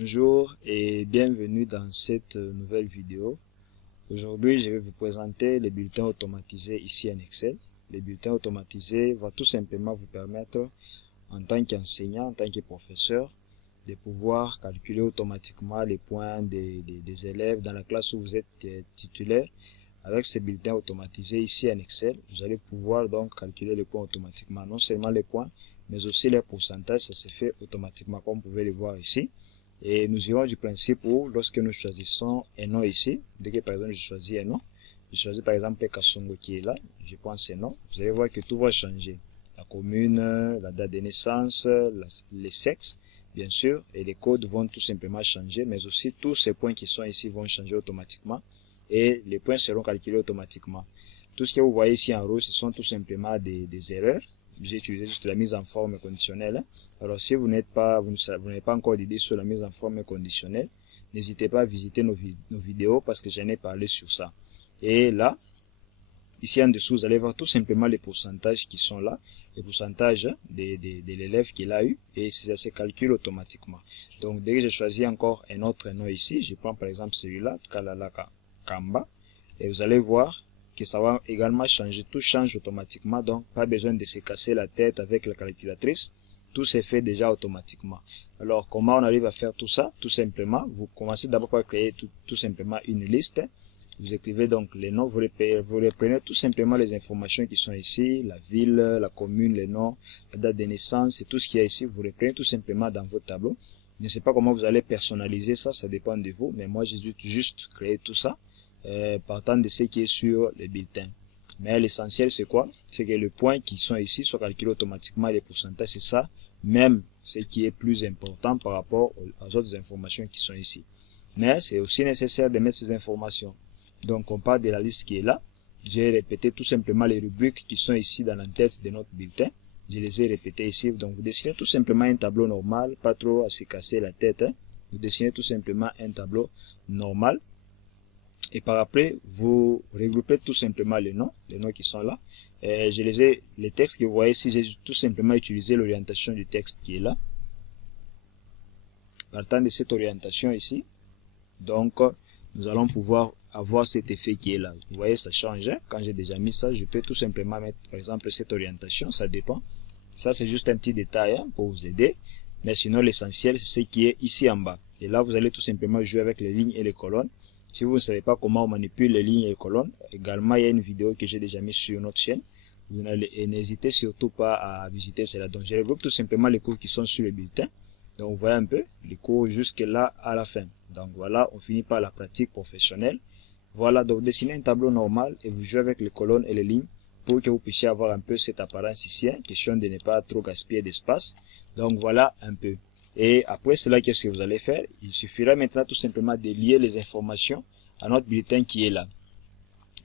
Bonjour et bienvenue dans cette nouvelle vidéo. Aujourd'hui, je vais vous présenter les bulletins automatisés ici en Excel. Les bulletins automatisés vont tout simplement vous permettre, en tant qu'enseignant, en tant que professeur, de pouvoir calculer automatiquement les points des élèves dans la classe où vous êtes titulaire. Avec ces bulletins automatisés ici en Excel, vous allez pouvoir donc calculer les points automatiquement. Non seulement les points, mais aussi les pourcentages, ça se fait automatiquement comme vous pouvez le voir ici. Et nous irons du principe où, lorsque nous choisissons un nom ici, dès que par exemple je choisis un nom, je choisis par exemple Kasongo qui est là, je prends ce nom, vous allez voir que tout va changer. La commune, la date de naissance, les sexes, bien sûr, et les codes vont tout simplement changer, mais aussi tous ces points qui sont ici vont changer automatiquement et les points seront calculés automatiquement. Tout ce que vous voyez ici en rouge, ce sont tout simplement des erreurs. J'ai utilisé juste la mise en forme conditionnelle. Alors si vous n'avez pas encore d'idée sur la mise en forme conditionnelle, n'hésitez pas à visiter nos vidéos parce que j'en ai parlé sur ça. Et là, ici en dessous, vous allez voir tout simplement les pourcentages qui sont là, les pourcentages de l'élève qu'il a eu, et ça se calcule automatiquement. Donc dès que je choisis encore un autre nom ici, je prends par exemple celui-là, Kalalaka Kamba, et vous allez voir que ça va également changer, tout change automatiquement, donc pas besoin de se casser la tête avec la calculatrice, tout se fait déjà automatiquement. Alors comment on arrive à faire tout ça? Tout simplement, vous commencez d'abord par créer tout simplement une liste, vous écrivez donc les noms, vous reprenez tout simplement les informations qui sont ici, la ville, la commune, les noms, la date de naissance et tout ce qu'il y a ici, vous reprenez tout simplement dans votre tableau. Je ne sais pas comment vous allez personnaliser ça, ça dépend de vous, mais moi j'ai juste créé tout ça. Partant de ce qui est sur les bulletins. Mais l'essentiel c'est quoi? C'est que les points qui sont ici soient calculés automatiquement et les pourcentages, c'est ça, même ce qui est plus important par rapport aux autres informations qui sont ici. Mais c'est aussi nécessaire de mettre ces informations. Donc on part de la liste qui est là. J'ai répété tout simplement les rubriques qui sont ici dans la tête de notre bulletin. Je les ai répétées ici. Donc vous dessinez tout simplement un tableau normal, pas trop à se casser la tête. Vous dessinez tout simplement un tableau normal. Et par après, vous regroupez tout simplement les noms qui sont là. Les textes que vous voyez ici, j'ai tout simplement utilisé l'orientation du texte qui est là. Partant de cette orientation ici, donc nous allons pouvoir avoir cet effet qui est là. Vous voyez, ça change. Quand j'ai déjà mis ça, je peux tout simplement mettre par exemple cette orientation, ça dépend. Ça c'est juste un petit détail pour vous aider. Mais sinon l'essentiel c'est ce qui est ici en bas. Et là vous allez tout simplement jouer avec les lignes et les colonnes. Si vous ne savez pas comment on manipule les lignes et les colonnes, également il y a une vidéo que j'ai déjà mise sur notre chaîne. N'hésitez surtout pas à visiter cela. Donc je regroupe tout simplement les cours qui sont sur le bulletin. Donc vous voyez un peu les cours jusque là à la fin. Donc voilà, on finit par la pratique professionnelle. Voilà, donc dessinez un tableau normal et vous jouez avec les colonnes et les lignes pour que vous puissiez avoir un peu cette apparence ici. Question de ne pas trop gaspiller d'espace. Donc voilà un peu. Et après cela, qu'est-ce que vous allez faire? Il suffira maintenant tout simplement de lier les informations à notre bulletin qui est là.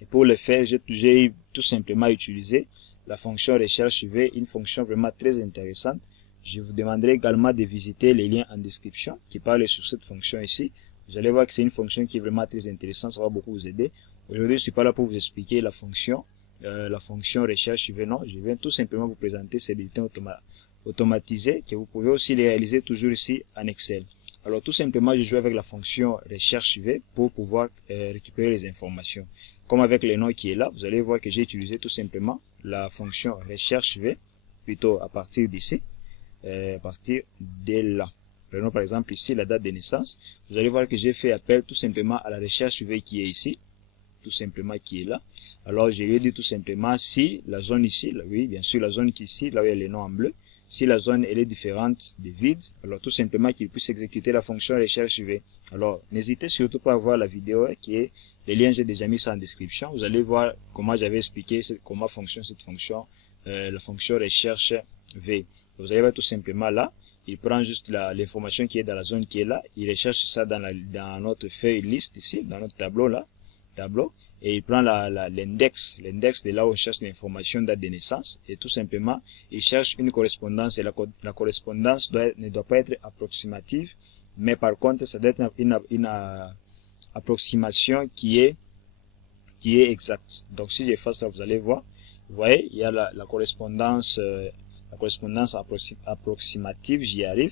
Et pour le faire, j'ai tout simplement utilisé la fonction recherche V, une fonction vraiment très intéressante. Je vous demanderai également de visiter les liens en description qui parlent sur cette fonction ici. Vous allez voir que c'est une fonction qui est vraiment très intéressante, ça va beaucoup vous aider. Aujourd'hui, je ne suis pas là pour vous expliquer la fonction recherche V, non. Je viens tout simplement vous présenter ces bulletins automatisés que vous pouvez aussi les réaliser toujours ici en Excel. Alors tout simplement, je joue avec la fonction recherche V pour pouvoir récupérer les informations. Comme avec le nom qui est là, vous allez voir que j'ai utilisé tout simplement la fonction recherche V, plutôt à partir d'ici, à partir de là. Prenons par exemple ici la date de naissance. Vous allez voir que j'ai fait appel tout simplement à la recherche V qui est ici, tout simplement qui est là. Alors je lui ai dit tout simplement si la zone ici, là, oui bien sûr la zone qui est ici, là où il y a les noms en bleu, si la zone elle est différente des vides, alors tout simplement qu'il puisse exécuter la fonction recherche V. Alors n'hésitez surtout pas à voir la vidéo qui est, les liens j'ai déjà mis ça en description. Vous allez voir comment j'avais expliqué comment fonctionne cette fonction, la fonction recherche V. Vous allez voir tout simplement là, il prend juste l'information qui est dans la zone qui est là, il recherche ça dans notre feuille liste ici, dans notre tableau là, et il prend l'index de là où on cherche l'information date de naissance et tout simplement il cherche une correspondance et la correspondance ne doit pas être approximative, mais par contre ça doit être une approximation qui est exacte. Donc si je fais ça, vous allez voir, vous voyez, il y a la correspondance approximative, j'y arrive.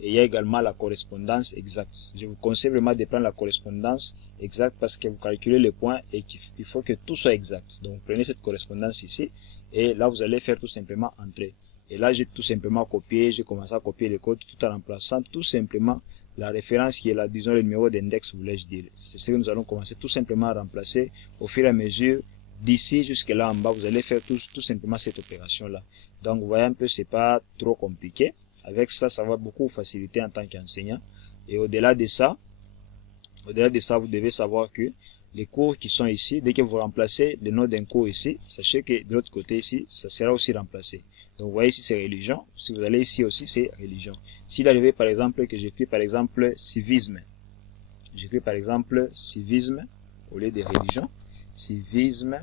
Et il y a également la correspondance exacte. Je vous conseille vraiment de prendre la correspondance exacte parce que vous calculez les points et qu'il faut que tout soit exact. Donc prenez cette correspondance ici et là vous allez faire tout simplement entrer. Et là j'ai tout simplement copié, j'ai commencé à copier les codes tout en remplaçant tout simplement la référence qui est là, disons le numéro d'index voulais-je dire. C'est ce que nous allons commencer tout simplement à remplacer au fur et à mesure. D'ici jusque là en bas, vous allez faire tout simplement cette opération là. Donc vous voyez un peu, c'est pas trop compliqué. Avec ça, ça va beaucoup vous faciliter en tant qu'enseignant. Et au-delà de ça, vous devez savoir que les cours qui sont ici, dès que vous remplacez le nom d'un cours ici, sachez que de l'autre côté ici, ça sera aussi remplacé. Donc vous voyez ici c'est religion. Si vous allez ici aussi c'est religion. S'il arrivait par exemple que j'écris par exemple civisme, j'écris par exemple civisme au lieu de religion, civisme,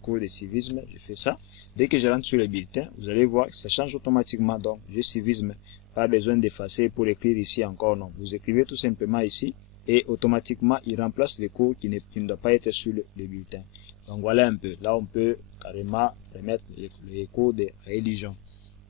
cours de civisme, je fais ça. Dès que je rentre sur le bulletin, vous allez voir que ça change automatiquement. Donc, j'ai civisme. Pas besoin d'effacer pour écrire ici encore, non. Vous écrivez tout simplement ici et automatiquement, il remplace les cours qui ne doivent pas être sur le bulletin. Donc, voilà un peu. Là, on peut carrément remettre les cours de religion.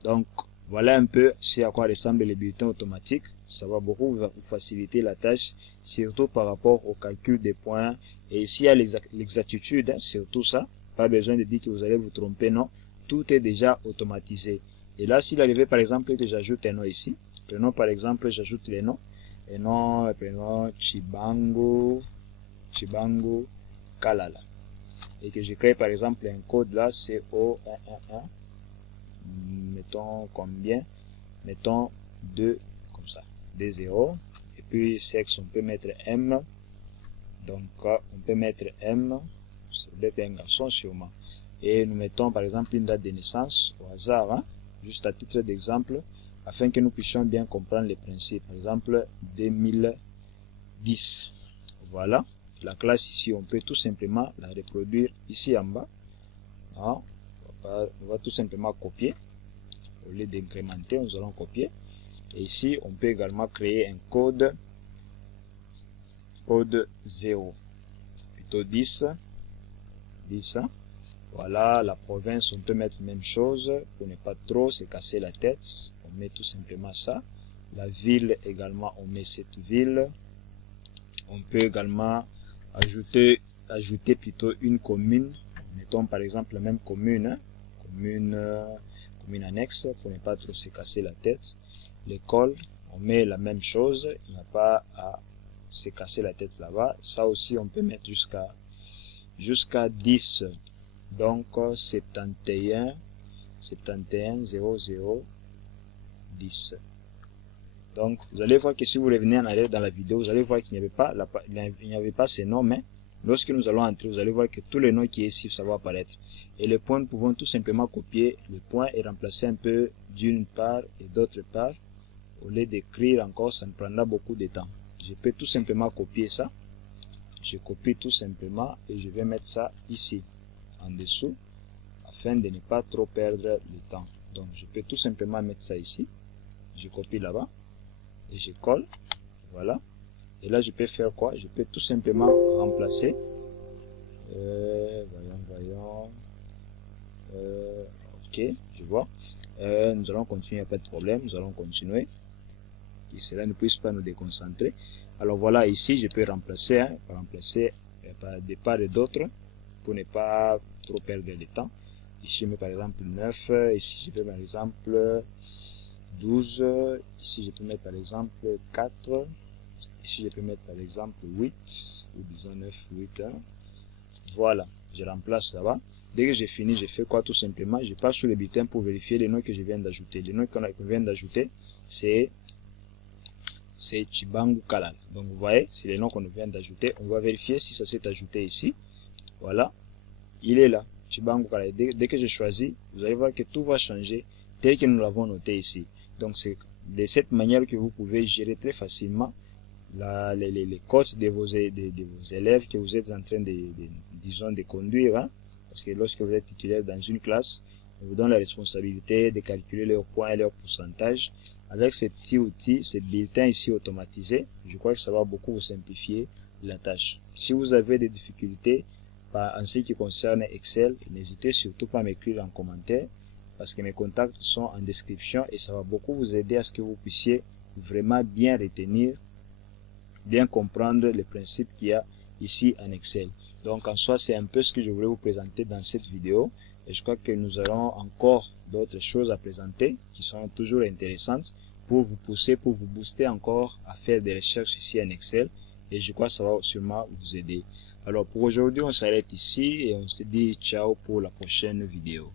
Donc, voilà un peu ce à quoi ressemble les bulletins automatiques. Ça va beaucoup vous faciliter la tâche, surtout par rapport au calcul des points. Et ici, il y a l'exactitude, hein, surtout ça. Pas besoin de dire que vous allez vous tromper, non. Tout est déjà automatisé. Et là, s'il arrivait par exemple que j'ajoute un nom ici, prenons par exemple, j'ajoute les noms. Et non, prenons Chibangu Kalala. Et que je crée par exemple un code là, CO111. Mettons combien? Mettons 2, comme ça. 2 0. Et puis sexe, on peut mettre M. Donc, on peut mettre M. C'est un garçon sûrement. Et nous mettons par exemple une date de naissance au hasard, hein, juste à titre d'exemple, afin que nous puissions bien comprendre les principes. Par exemple 2010. Voilà. La classe ici, on peut tout simplement la reproduire ici en bas. Hein. On va tout simplement copier. Au lieu d'incrémenter, nous allons copier. Et ici, on peut également créer un code 0. Plutôt 10. Voilà, la province, on peut mettre la même chose pour ne pas trop se casser la tête. On met tout simplement ça. La ville également, on met cette ville. On peut également ajouter plutôt une commune. Mettons par exemple la même commune, hein. Commune annexe pour ne pas trop se casser la tête. L'école, on met la même chose. Il n'y a pas à se casser la tête là-bas. Ça aussi, on peut mettre jusqu'à 10. Donc 71 00 10. Donc vous allez voir que si vous revenez en arrière dans la vidéo, vous allez voir qu'il n'y avait pas ces noms, mais lorsque nous allons entrer, vous allez voir que tous les noms qui sont ici, ça va apparaître. Et les points, nous pouvons tout simplement copier le point et remplacer un peu d'une part et d'autre part. Au lieu d'écrire encore, ça me prendra beaucoup de temps. Je peux tout simplement copier ça. Je copie tout simplement et je vais mettre ça ici, en dessous, afin de ne pas trop perdre le temps. Donc je peux tout simplement mettre ça ici. Je copie là-bas et je colle. Voilà. Et là je peux faire quoi? Je peux tout simplement remplacer. Voyons. Ok, je vois. Nous allons continuer, il n'y a pas de problème. Nous allons continuer. Que cela ne puisse pas nous déconcentrer. Alors voilà, ici je peux remplacer, hein, par des part et d'autres pour ne pas trop perdre le temps. Ici je mets par exemple 9, ici je peux par exemple 12, ici je peux mettre par exemple 4, ici je peux mettre par exemple 8, ou disons 9, 8, hein. Voilà, je remplace ça va. Dès que j'ai fini, je fais quoi? Tout simplement, je passe sur le bulletin pour vérifier les noms que je viens d'ajouter. Les noms qu'on vient d'ajouter, c'est Chibangu Kalala. Donc vous voyez, c'est les noms qu'on vient d'ajouter. On va vérifier si ça s'est ajouté ici. Voilà, il est là, Chibangu Kalala. Dès que je choisis, vous allez voir que tout va changer tel que nous l'avons noté ici. Donc c'est de cette manière que vous pouvez gérer très facilement les codes de vos élèves que vous êtes en train de conduire. Hein? Parce que lorsque vous êtes titulaire dans une classe, on vous donne la responsabilité de calculer leurs points et leurs pourcentages. Avec ces petits outils, ces bulletins ici automatisés, je crois que ça va beaucoup vous simplifier la tâche. Si vous avez des difficultés en ce qui concerne Excel, n'hésitez surtout pas à m'écrire en commentaire parce que mes contacts sont en description et ça va beaucoup vous aider à ce que vous puissiez vraiment bien retenir, bien comprendre les principes qu'il y a ici en Excel. Donc en soi, c'est un peu ce que je voulais vous présenter dans cette vidéo. Et je crois que nous aurons encore d'autres choses à présenter qui sont toujours intéressantes pour vous pousser, pour vous booster encore à faire des recherches ici en Excel. Et je crois que ça va sûrement vous aider. Alors pour aujourd'hui, on s'arrête ici et on se dit ciao pour la prochaine vidéo.